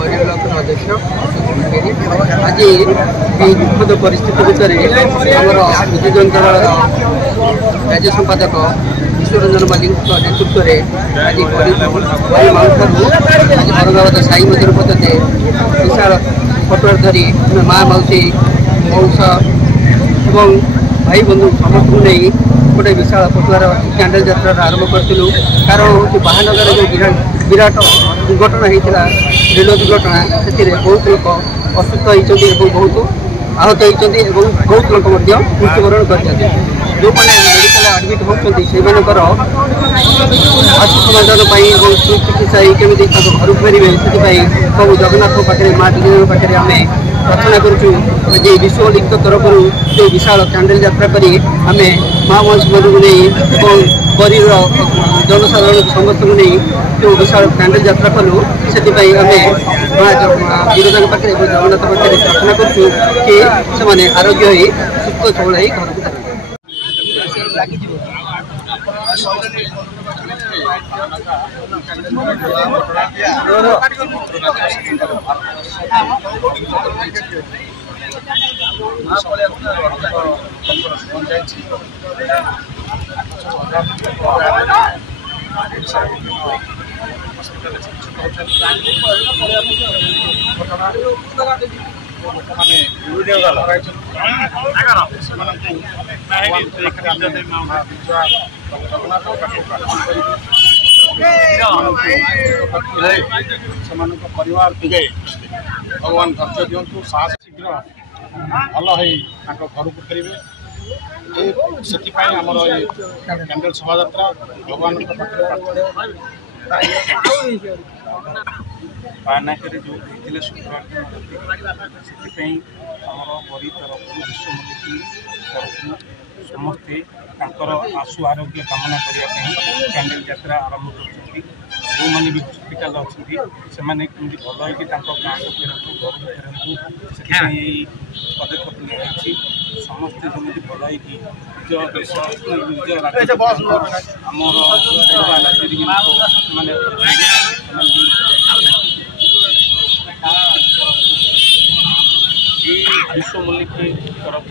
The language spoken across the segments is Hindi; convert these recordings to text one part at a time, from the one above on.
ब्लॉक अध्यक्ष आज ये दुखद परिस्थिति भितर विजु जनता दल राज्य संपादक विश्वरंजन मल्लिक नेतृत्व में आज आज बरगद साई मंदिर पदते विशाल पटुआर धरी माँ मौसी मौसा एवं भाई बंधु समस्त को नहीं गोटे विशाल पटुआर कैंडल यात्रा आरंभ करूँ। कारण हूँ महानगर जो विराट दुर्घटना होता रेल दुर्घटना से बहुत लोग असुस्थ होती बहुत आहत होती बहुत लोग मृत्युवरण कर जो मैंने मेडिकल आडमिट होती से आशु समाधान सुचिकित्सा केमी घर फेरवे से सब जगन्नाथ पाखे माँ दिग्विजय पाखे आम प्रार्थना करुँ विश्व लिखित तरफ जो विशाल कैंडल यात्रा करी आम माँ मौसी को नहीं परीर जनसाधारण समस्त को नहीं जो विशाल कैंडल यात्रा कलु से विरोधा पाखे जगन्नाथ पाखे प्रार्थना करुँ कि से आरोग्य सुस्थ सबल घर को परिवार भगवान धैर्य दिंतु साहस शीघ्र भल घर को फेरवे से कैंडल शोभा भगवान पानाकर जो होते शुक्रवार से बड़ी तरफ विश्व तरफ समस्ते आशु आरोग्य कामना करने कैंडल यात्रा आरंभ कर जो मैंने भी हस्पिटाल अच्छा से भल हो गाँव को फेरतु घर को फेरतु से पदक्षेप नहीं समस्ते जमी भल हो निज देश निज राज्य आम विश्व मल्लिक तरफ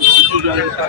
विजु जनता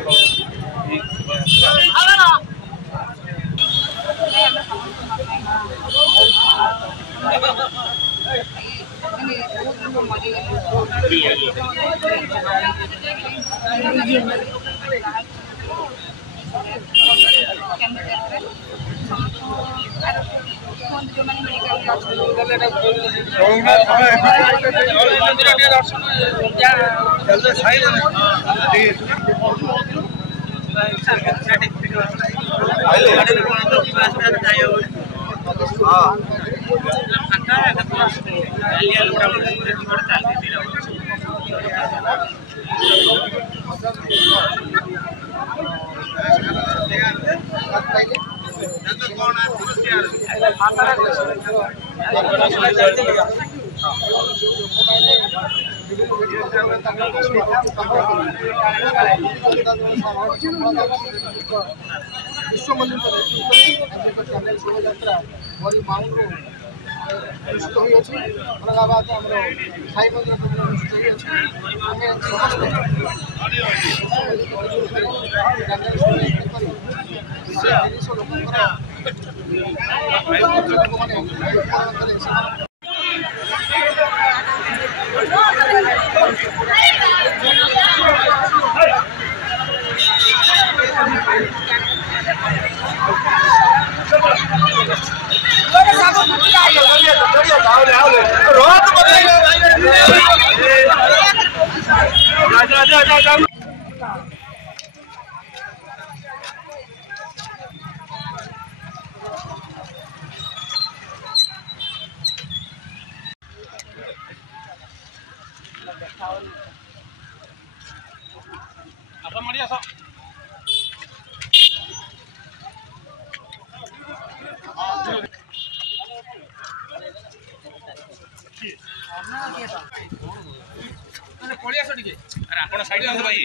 विश्व मंदिर कैंडल शोभा यात्रा बड़ी माउंट अनुष्ठित होगाबाद आम साई मंदिर अनुष्ठित ଆପଣ ସାଇଡ ଆସ ଭାଇ